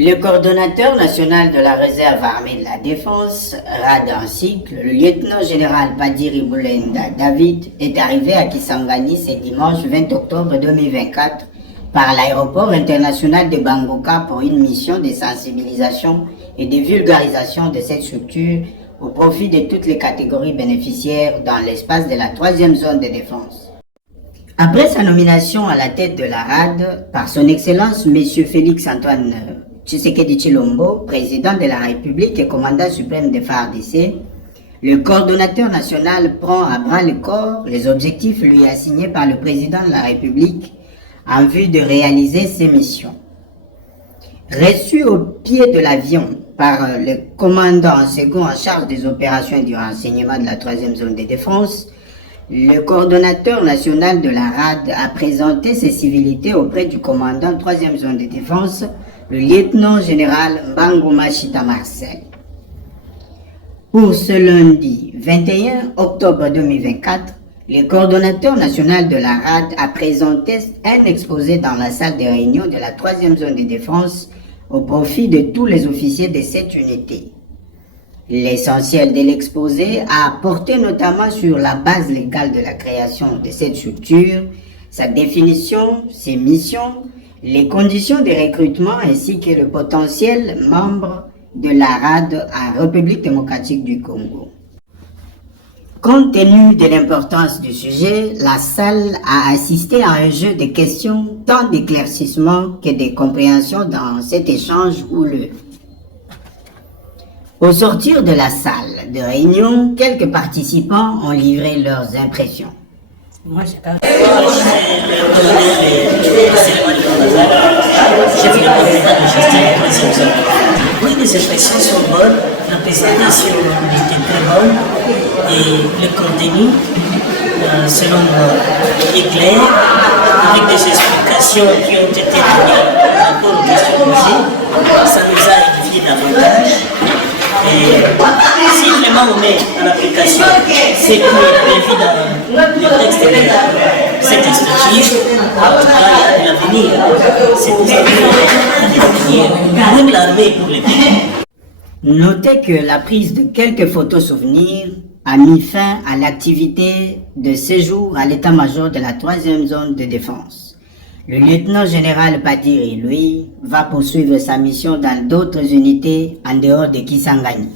Le coordonnateur national de la réserve armée de la défense, RAD en cycle, le lieutenant-général Padiri Boulenda David, est arrivé à Kisangani ce dimanche 20 octobre 2024 par l'aéroport international de Bangoka pour une mission de sensibilisation et de vulgarisation de cette structure au profit de toutes les catégories bénéficiaires dans l'espace de la 3e zone de défense. Après sa nomination à la tête de la RAD par son Excellence M. Félix Antoine Tshisekedi Tshilombo, président de la République et commandant suprême des FARDC, le coordonnateur national prend à bras le corps les objectifs lui assignés par le président de la République en vue de réaliser ses missions. Reçu au pied de l'avion par le commandant second en charge des opérations et du renseignement de la 3e zone de défense, le coordonnateur national de la RAD a présenté ses civilités auprès du commandant 3e zone de défense, le lieutenant-général Mbangoma Chita Marcel. Pour ce lundi 21 octobre 2024, le coordonnateur national de la RAD a présenté un exposé dans la salle de réunion de la 3e zone de défense au profit de tous les officiers de cette unité. L'essentiel de l'exposé a porté notamment sur la base légale de la création de cette structure, sa définition, ses missions, les conditions de recrutement ainsi que le potentiel membre de la RAD en République démocratique du Congo. Compte tenu de l'importance du sujet, la salle a assisté à un jeu de questions tant d'éclaircissement que de compréhension dans cet échange houleux. Au sortir de la salle de réunion, quelques participants ont livré leurs impressions. Moi, j'ai fait le président de gestion. Oui, les expressions sont bonnes, la présentation était très bonne et le contenu, selon moi, est clair, avec des explications qui ont été données par rapport aux questions posées. Ça nous a édifié davantage. Et si vraiment on met en application ce qui est prévu dans le texte de cette structure, en tout cas, l'avenir, c'est pour l'avenir, l'armée pour les pays. Notez que la prise de quelques photos souvenirs a mis fin à l'activité de séjour à l'état-major de la 3e zone de défense. Le lieutenant-général Padiri, lui, va poursuivre sa mission dans d'autres unités en dehors de Kisangani.